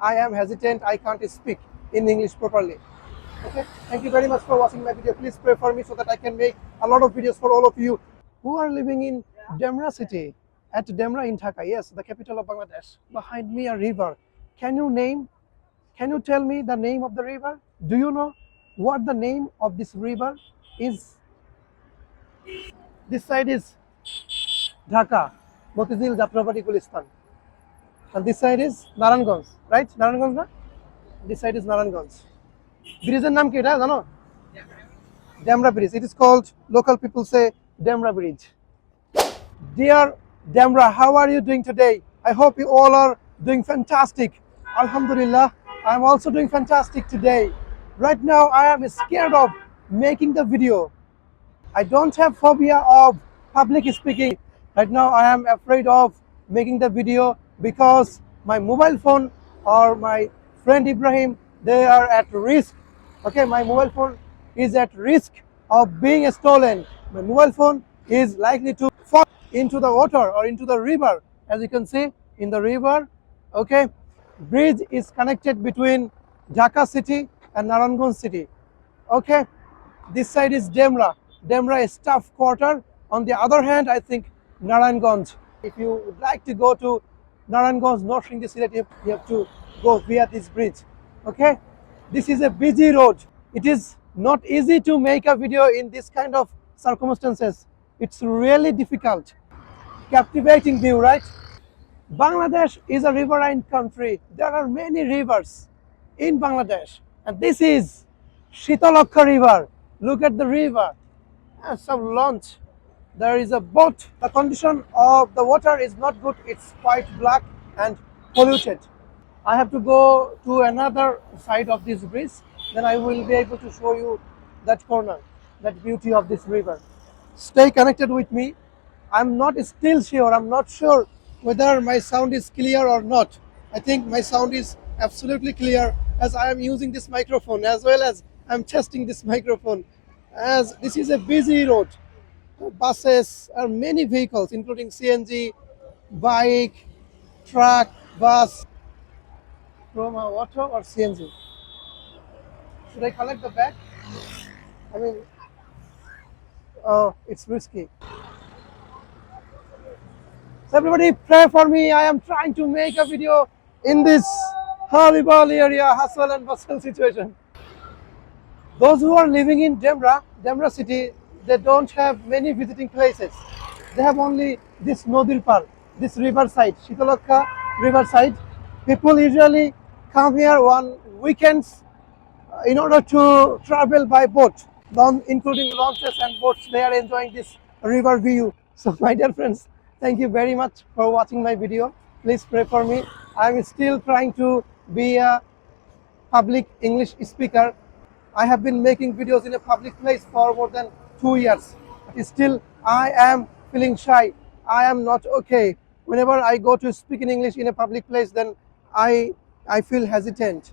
I am hesitant. I can't speak in English properly. Okay. Thank you very much for watching my video. Please pray for me so that I can make a lot of videos for all of you who are living in Demra city. At Demra in Dhaka, yes, the capital of Bangladesh. Behind me a river. Can you tell me the name of the river? Do you know what the name of this river is? This side is Dhaka, Motizil Jatrapati Gulistan. And this side is Naranganj, right? Naranganj na? This side is Naranganj. Bridge's name ki eta jano? Demra Bridge. It is called, local people say, Demra Bridge. Dear Demra, how are you doing today? I hope you all are doing fantastic. Alhamdulillah, I am also doing fantastic today. Right now, I am scared of making the video. I don't have phobia of public speaking. Right now, I am afraid of making the video because my mobile phone or my friend Ibrahim, they are at risk. Okay, my mobile phone is at risk of being stolen. My mobile phone is likely to fall into the water or into the river. As you can see in the river, okay, bridge is connected between Dhaka city and Naranganj city. Okay, this side is Demra. Demra is staff quarter. On the other hand, I think Naranganj. If you would like to go to Naranganj, North Sindhi Sylhet, you have to go via this bridge. Okay, this is a busy road. It is not easy to make a video in this kind of circumstances. It's really difficult. Captivating view, right? Bangladesh is a riverine country. There are many rivers in Bangladesh, and this is Shitalakha River. Look at the river. And some launch. There is a boat. The condition of the water is not good. It's quite black and polluted. I have to go to another side of this bridge. Then I will be able to show you that corner, that beauty of this river. Stay connected with me. I'm not still sure. I'm not sure whether my sound is clear or not. I think my sound is absolutely clear as I am using this microphone, as well as I'm testing this microphone, as this is a busy road. Buses are many vehicles, including CNG, bike, truck, bus. From a water or CNG? Should I collect the bag? I mean, oh, it's risky. So everybody pray for me. I am trying to make a video in this horrible area, hustle and bustle situation. Those who are living in Demra city, they don't have many visiting places. They have only this Nodirpar, this riverside, Shitalakha riverside. People usually come here on weekends in order to travel by boat, including launches and boats. They are enjoying this river view. So my dear friends, thank you very much for watching my video. Please pray for me. I'm still trying to be a public English speaker. I have been making videos in a public place for more than 2 years. But still, I am feeling shy. I am not okay. Whenever I go to speak in English in a public place, then I feel hesitant.